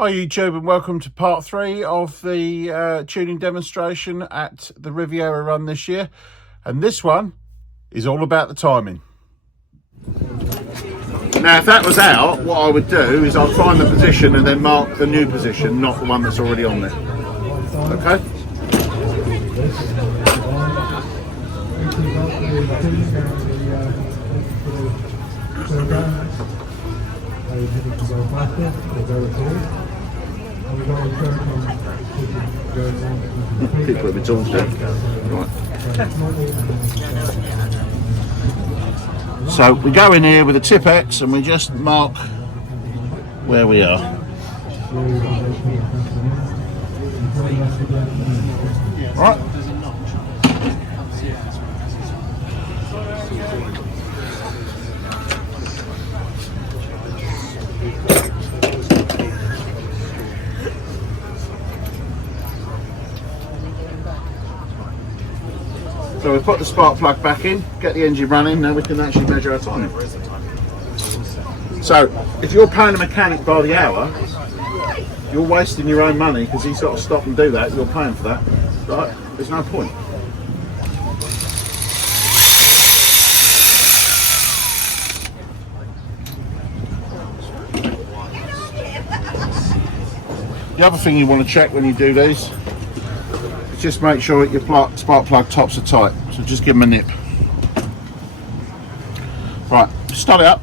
Hi YouTube, and welcome to part 3 of the tuning demonstration at the Riviera Run this year, and this one is all about the timing. Now if that was out, what I would do is I'd find the position and then mark the new position, not the one that's already on there. Okay? People have been talking right. So we go in here with a tip X and we just mark where we are. Right. So we put the spark plug back in, get the engine running, now we can actually measure our timing. So if you're paying a mechanic by the hour, you're wasting your own money because he's got to stop and do that, you're paying for that, right? There's no point. The other thing you want to check when you do these, just make sure that your spark plug tops are tight, so just give them a nip. Right, start it up.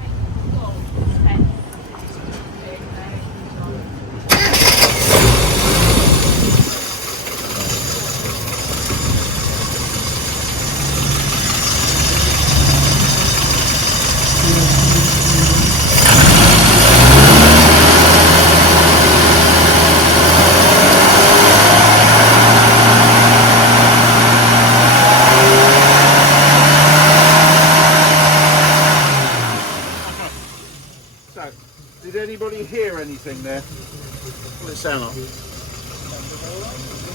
Did anybody hear anything there? What did it sound like?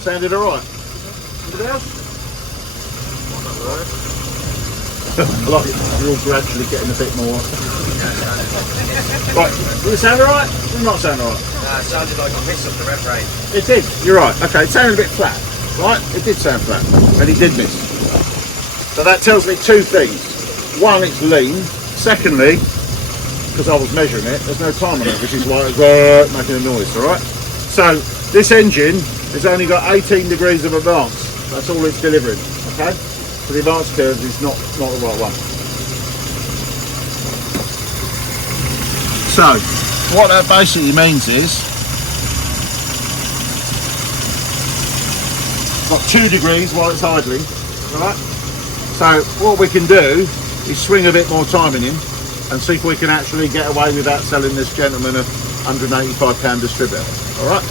Sounded alright? Anybody else? I like it. We're all gradually getting a bit more. Right, did it sound alright? Did it not sound alright? No, it sounded like a miss off the rev range. It did, you're right. Okay, it sounded a bit flat, right? It did sound flat, and he did miss. So that tells me two things. One, it's lean. Secondly, because I was measuring it, there's no time on it, which is why it was making a noise, alright? So this engine has only got 18 degrees of advance. That's all it's delivering, okay? So the advance curve is not the right one. So what that basically means is got 2 degrees while it's idling, alright? So what we can do is swing a bit more time in him and see if we can actually get away without selling this gentleman a £185 distributor. Alright?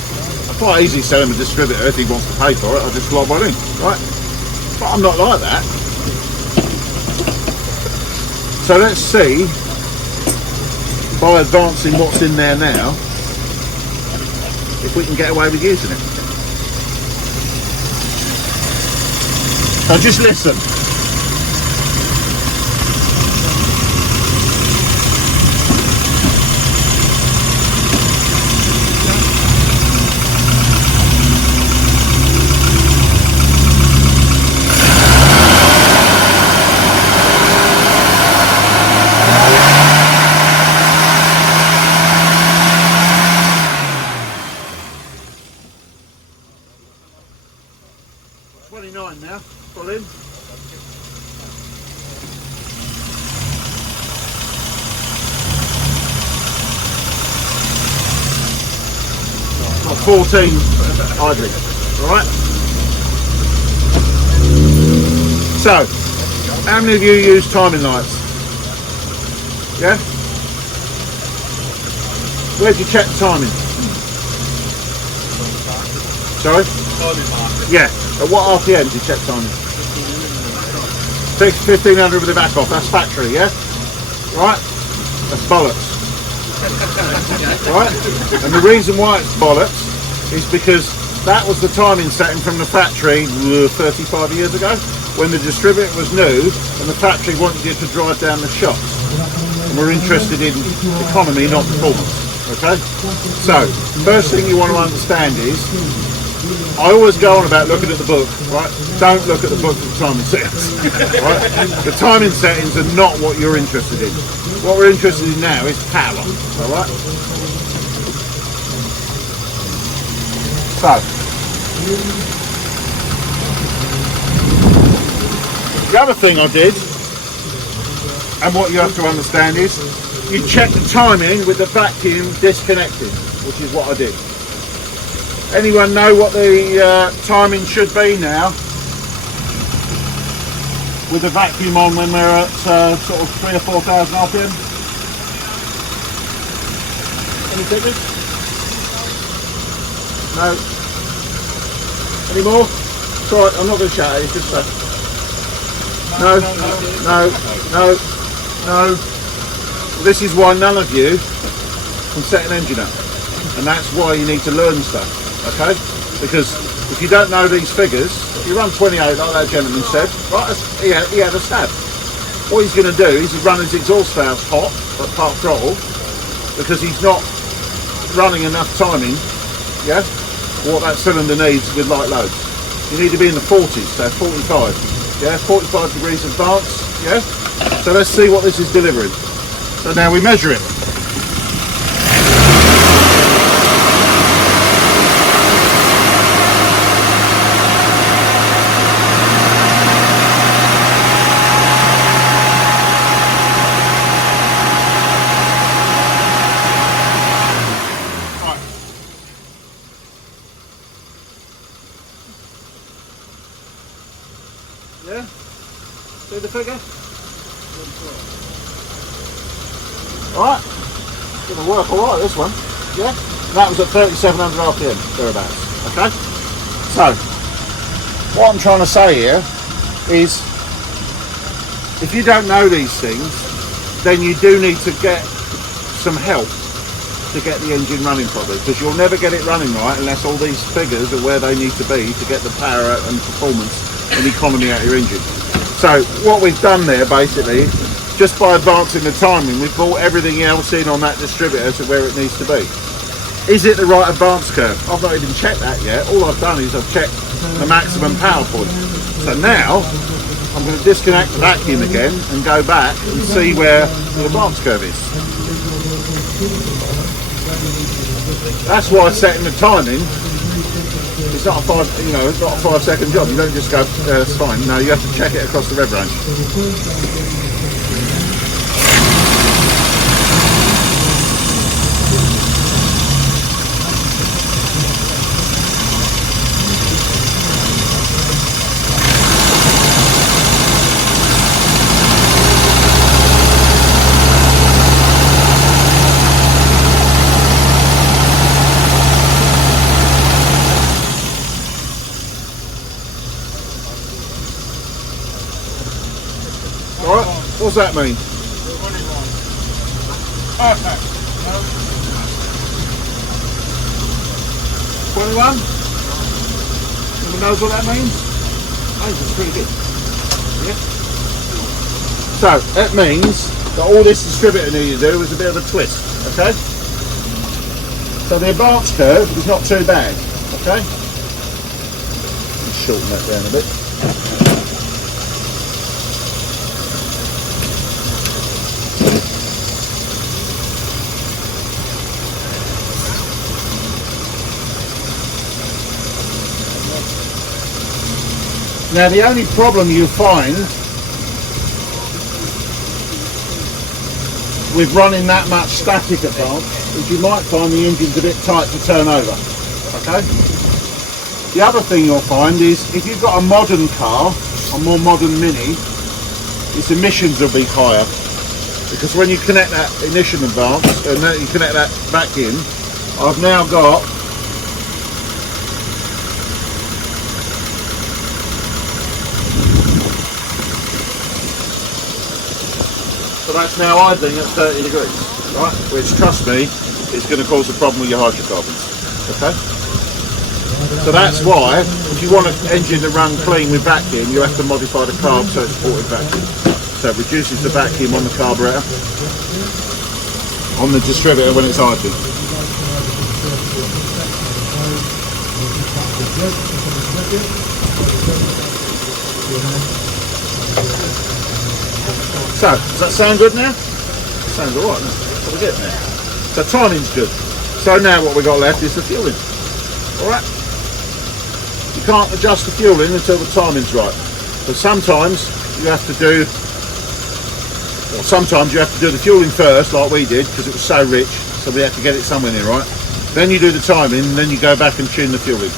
I quite easily sell him a distributor if he wants to pay for it, I'll just slot one in, right? But I'm not like that. So let's see, by advancing what's in there now, if we can get away with using it. So just listen. Now, pull in. Got 14 idling, alright? So, how many of you use timing lights? Yeah? Where'd you check the timing? Sorry? Timing marker. Yeah. At what RPM do you check timing? 1500 with the back off. That's factory, yeah? Right? That's bollocks. Right? And the reason why it's bollocks is because that was the timing setting from the factory 35 years ago, when the distributor was new and the factory wanted you to drive down the shops. And we're interested in economy, not performance. Okay? So, first thing you want to understand is, I always go on about looking at the book, right? Don't look at the book for the timing settings, right? The timing settings are not what you're interested in. What we're interested in now is power, alright? So, the other thing I did, and what you have to understand is, you check the timing with the vacuum disconnected, which is what I did. Anyone know what the timing should be now? With the vacuum on when we're at sort of 3,000 or 4,000 RPM? Any figures? No? Any more? It's alright, I'm not going to shout at you, just say. No, no, no. This is why none of you can set an engine up. And that's why you need to learn stuff, okay? Because if you don't know these figures, you run 28 like that gentleman said, right, he had a stab. What he's going to do is he's run his exhaust valves hot at part throttle because he's not running enough timing, yeah, for what that cylinder needs with light loads. You need to be in the 40s, so 45, yeah, 45 degrees advance, yeah? So let's see what this is delivering. So now we measure it. Yeah? See the figure? Alright, it's going to work alright this one, yeah? And that was at 3,700 RPM, thereabouts, okay? So, what I'm trying to say here is, if you don't know these things, then you do need to get some help to get the engine running properly, because you'll never get it running right unless all these figures are where they need to be to get the power and performance and economy out of your engine. So, what we've done there basically, just by advancing the timing, we've brought everything else in on that distributor to where it needs to be. Is it the right advance curve? I've not even checked that yet. All I've done is I've checked the maximum power point. So now, I'm going to disconnect the vacuum again and go back and see where the advance curve is. That's why setting the timing, it's not a it's not a 5 second job. You don't just go, it's fine. No, you have to check it across the rev range. Alright, what's that mean? Perfect. 21? Anyone knows what that means? I think it's pretty good. Yeah? So, that means that all this distributor needs to do is a bit of a twist, okay? So the advance curve is not too bad, okay? Let's shorten that down a bit. Now the only problem you find with running that much static advance is you might find the engine's a bit tight to turn over, okay? The other thing you'll find is if you've got a modern car, a more modern Mini, its emissions will be higher because when you connect that ignition advance and then you connect that vacuum, I've now got so that's now idling at 30 degrees, right? Which, trust me, is going to cause a problem with your hydrocarbons, okay? So that's why, if you want an engine to run clean with vacuum, you have to modify the carb so it's supported vacuum. So it reduces the vacuum on the carburetor, on the distributor when it's idling. So, does that sound good now? Sounds alright, doesn't it? What we getting there? So timing's good. So now what we got left is the fueling. Alright? You can't adjust the fueling until the timing's right. But sometimes you have to do the fueling first, like we did, because it was so rich, so we had to get it somewhere near right. Then you do the timing, and then you go back and tune the fueling.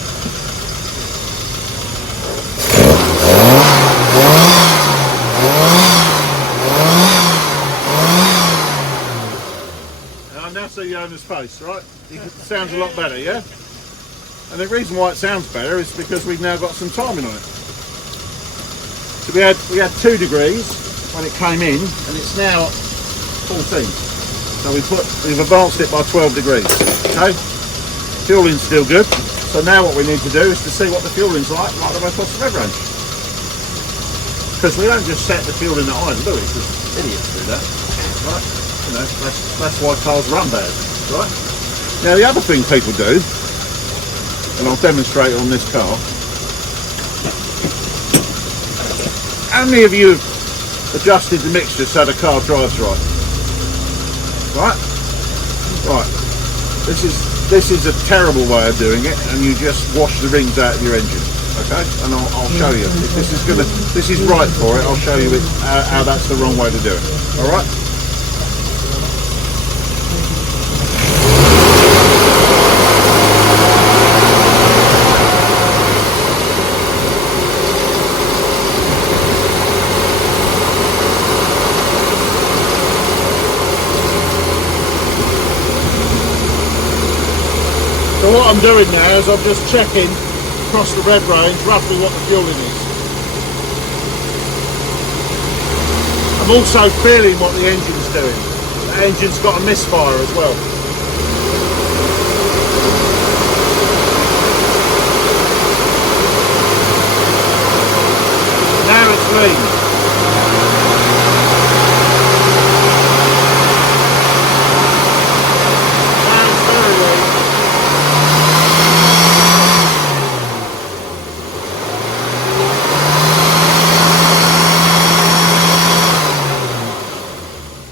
And I now see the owner's face, right? It sounds a lot better, yeah? And the reason why it sounds better is because we've now got some timing on it. So we had 2 degrees when it came in, and it's now 14. So we've advanced it by 12 degrees. Okay, fueling's still good. So now what we need to do is to see what the fueling's like right the way across the rev range. Because we don't just set the fueling at idle, do we? Because idiots do that, right? You know, that's why cars run bad, right? Now the other thing people do, and I'll demonstrate it on this car. How many of you have adjusted the mixture so the car drives right? Right? Right. This is a terrible way of doing it, and you just wash the rings out of your engine. Okay? And I'll show you. If this is right for it, I'll show you how that's the wrong way to do it. Alright? So what I'm doing now is I'm just checking across the rev range roughly what the fueling is. I'm also feeling what the engine's doing. The engine's got a misfire as well. Now it's lean.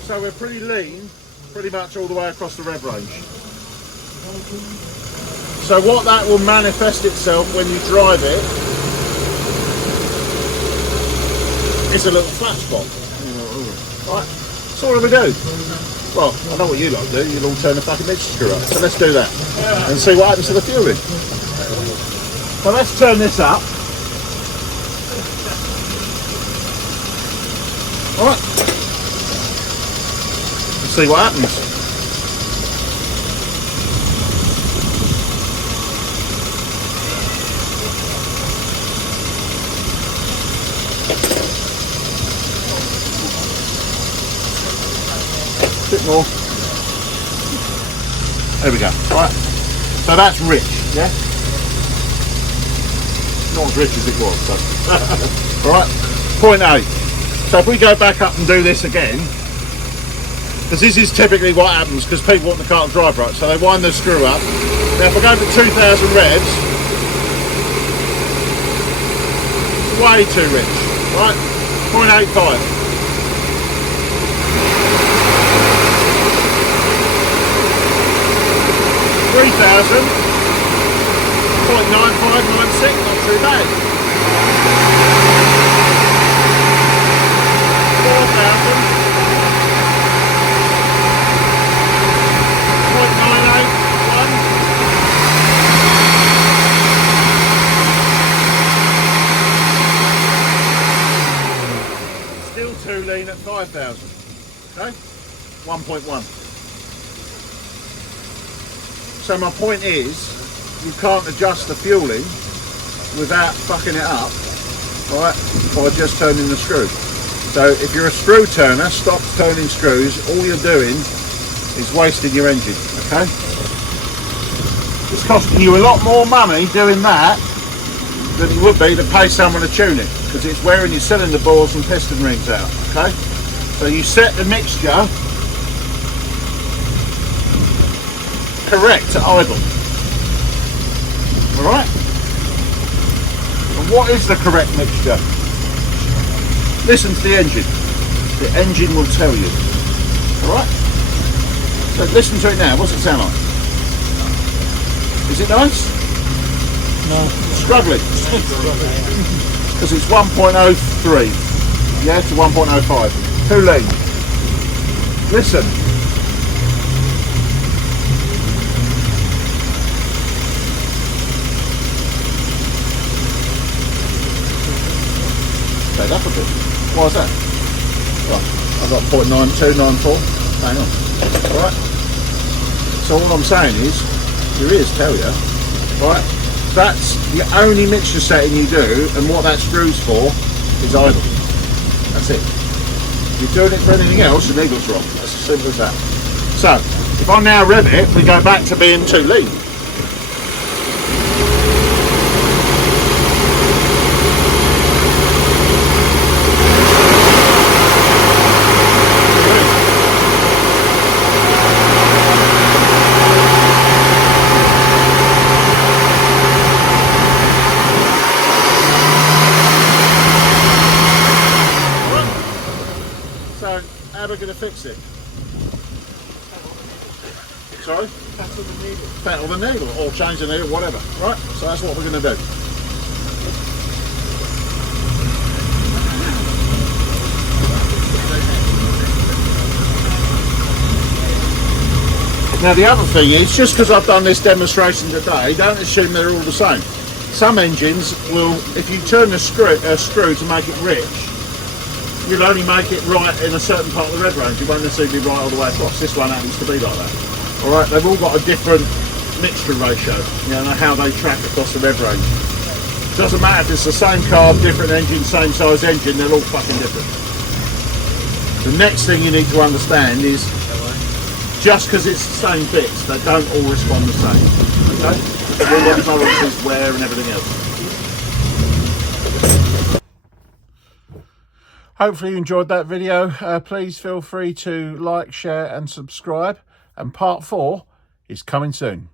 So we're pretty lean, pretty much all the way across the rev range. So what that will manifest itself when you drive it is a little flat spot. Right, so what do we do? Well, I know what you lot do, you'll all turn the fucking mixture screw up. So let's do that and see what happens to the fueling. So let's turn this up. Alright. See what happens. Bit more. There we go. Right. So that's rich, yeah? Not as rich as it was, so. Alright. Point A. So if we go back up and do this again, because this is typically what happens because people want the car to drive right, so they wind the screw up. Now if I go for 2,000 revs, way too rich, right? 0.85. 3,000, 0.9596, not too bad. 4,000. 0.981. Still too lean at 5,000. Okay? 1.1. So my point is, you can't adjust the fueling without fucking it up, right, by just turning the screw. So if you're a screw turner, stop turning screws. All you're doing is wasting your engine, okay? It's costing you a lot more money doing that than it would be to pay someone to tune it, because it's wearing your cylinder bores and piston rings out, okay? So you set the mixture correct at idle, alright? And what is the correct mixture? Listen to the engine. The engine will tell you. Alright? So listen to it now. What's it sound like? Is it nice? No. Struggling. Because it's 1.03. Yeah, to 1.05. Too lean. Listen. Stayed up a bit. Why is that? Right, I've got 0.9294. Hang on. Right. So all I'm saying is, your ears tell you, right? That's the only mixture setting you do, and what that screws for is idle. That's it. If you're doing it for anything else, your needle's wrong. That's as simple as that. So, if I now rev it, we go back to being too lean. So, how are we going to fix it? Sorry? Fatten the needle. Fatten the needle, or change the needle, whatever. Right? So that's what we're going to do. Now the other thing is, just because I've done this demonstration today, don't assume they're all the same. Some engines will, if you turn the screw to make it rich, you'll only make it right in a certain part of the rev range. You won't necessarily be right all the way across. This one happens to be like that. Alright, they've all got a different mixture ratio, you know, how they track across the rev range. Doesn't matter if it's the same carb, different engine, same size engine, they're all fucking different. The next thing you need to understand is, just because it's the same bits, they don't all respond the same. Okay? They've all got tolerances, wear and everything else. Hopefully you enjoyed that video. Please feel free to like, share and subscribe. And part 4 is coming soon.